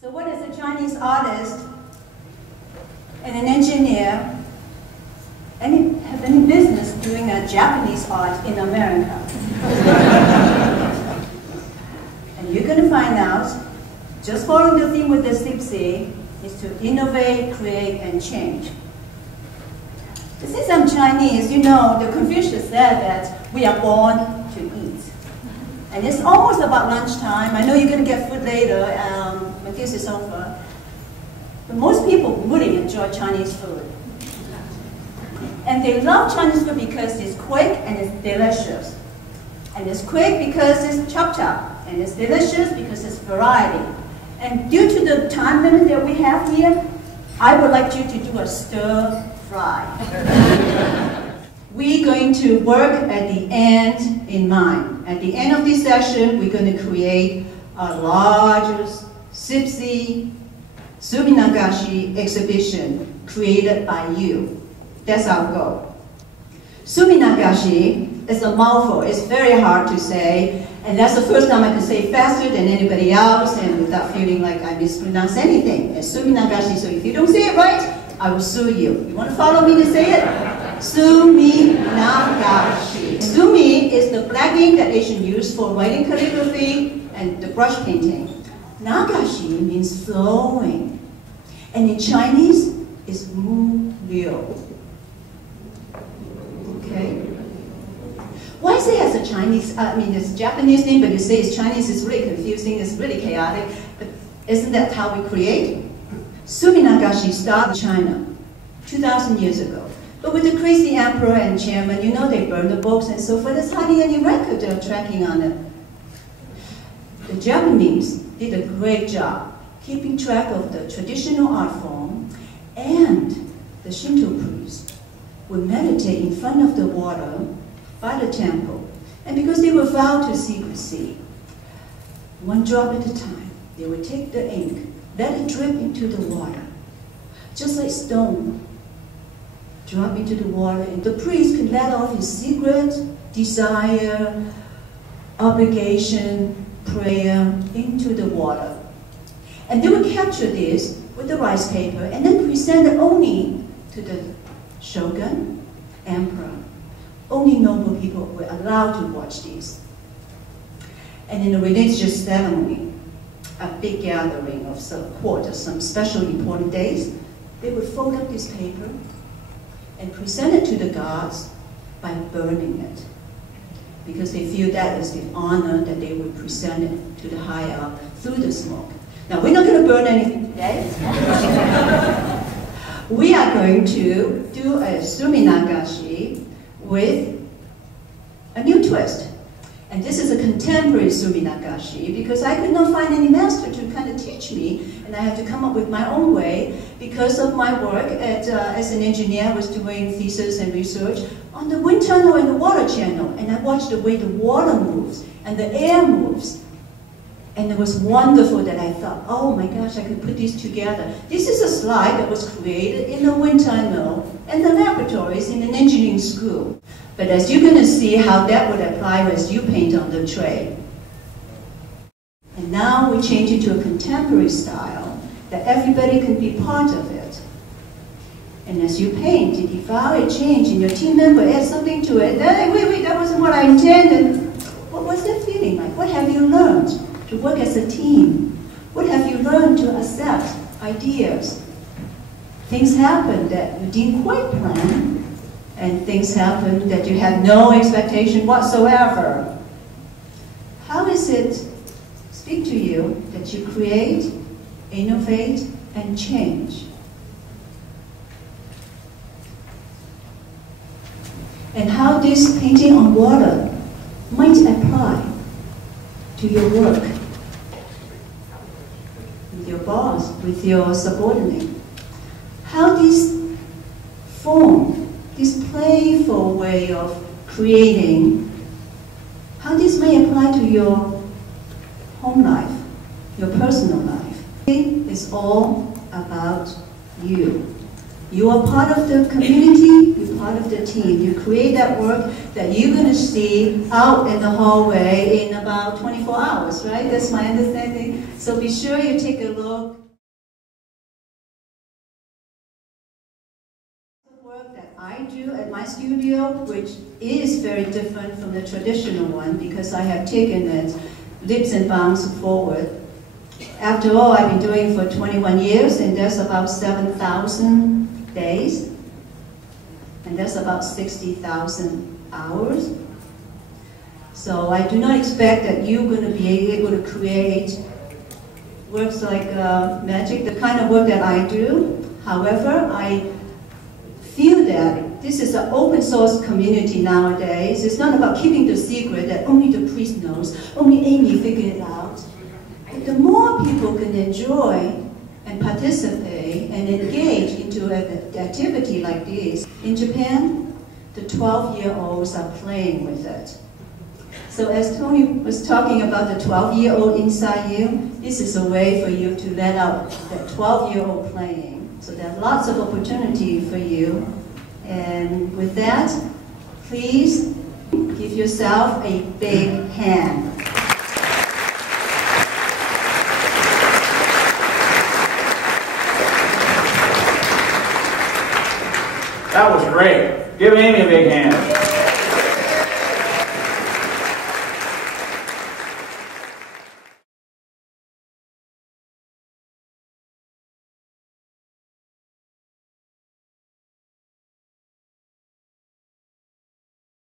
So what is a Chinese artist and an engineer have any business doing a Japanese art in America? And you're going to find out, just following the theme with the CPSI, is to innovate, create, and change. But since I'm Chinese, you know, the Confucius said that we are born to eat. And it's almost about lunchtime. I know you're going to get food later when this is over. But most people really enjoy Chinese food. And they love Chinese food because it's quick and it's delicious. And it's quick because it's chop-chop. And it's delicious because it's variety. And due to the time limit that we have here, I would like you to do a stir fry. We're going to work at the end in mind. At the end of this session, we're going to create a largest CPSI Suminagashi exhibition created by you. That's our goal. Suminagashi is a mouthful. It's very hard to say, and that's the first time I can say faster than anybody else and without feeling like I mispronounce anything. It's Suminagashi, so if you don't say it right, I will sue you. You want to follow me to say it? Suminagashi. Sumi is the black ink that Asians use for writing calligraphy and the brush painting. Nagashi means flowing. And in Chinese, it's mu liu. Okay? Why say it has a Chinese, it's a Japanese name, but you say it's Chinese, it's really confusing, it's really chaotic, but isn't that how we create? Suminagashi started in China 2,000 years ago. But with the crazy emperor and chairman, you know, they burned the books and so forth. There's hardly any record tracking on it. The Japanese did a great job keeping track of the traditional art form, and the Shinto priests would meditate in front of the water by the temple. And because they were vowed to secrecy, one drop at a time, they would take the ink, let it drip into the water, just like stone. Drop into the water, and the priest can let off his secret, desire, obligation, prayer into the water. And they would capture this with the rice paper and then present it only to the shogun, emperor. Only noble people were allowed to watch these. And in a religious ceremony, a big gathering of some court, some special important days, they would fold up this paper and present it to the gods by burning it, because they feel that is the honor that they would present it to the high up through the smoke. Now, we're not going to burn anything today. We are going to do a Suminagashi with a new twist. And this is a contemporary Suminagashi because I could not find any master to kind of teach me, and I had to come up with my own way because of my work as an engineer. I was doing thesis and research on the wind tunnel and the water channel, and I watched the way the water moves and the air moves. And it was wonderful that I thought, oh my gosh, I could put these together. This is a slide that was created in the wind tunnel and the laboratories in an engineering school. But as you're going to see how that would apply as you paint on the tray. And now we change it to a contemporary style that everybody can be part of it. And as you paint, if you follow a change and your team member adds something to it, then, wait, that wasn't what I intended. What was that feeling like? What have you learned to work as a team? What have you learned to accept ideas? Things happen that you didn't quite plan, and things happen that you had no expectation whatsoever. How does it speak to you that you create, innovate, and change? And how this painting on water might apply to your work, with your boss, with your subordinate. How this form, this playful way of creating, how this may apply to your home life, your personal life. It's all about you. You are part of the community, you're part of the team. You create that work that you're going to see out in the hallway in about 24 hours, right? That's my understanding. So be sure you take a look. Work that I do at my studio, which is very different from the traditional one because I have taken it leaps and bounds forward. After all, I've been doing it for 21 years, and that's about 7,000 days, and that's about 60,000 hours. So I do not expect that you're going to be able to create works like magic, the kind of work that I do. However, I feel that this is an open source community nowadays. It's not about keeping the secret that only the priest knows, only Amy figured it out. But the more people can enjoy and participate and engage into an activity like this, in Japan, the 12-year-olds are playing with it. So as Tony was talking about the 12-year-old inside you, this is a way for you to let out that 12-year-old playing. So there are lots of opportunity for you. And with that, please give yourself a big hand. That was great. Give Amy a big hand.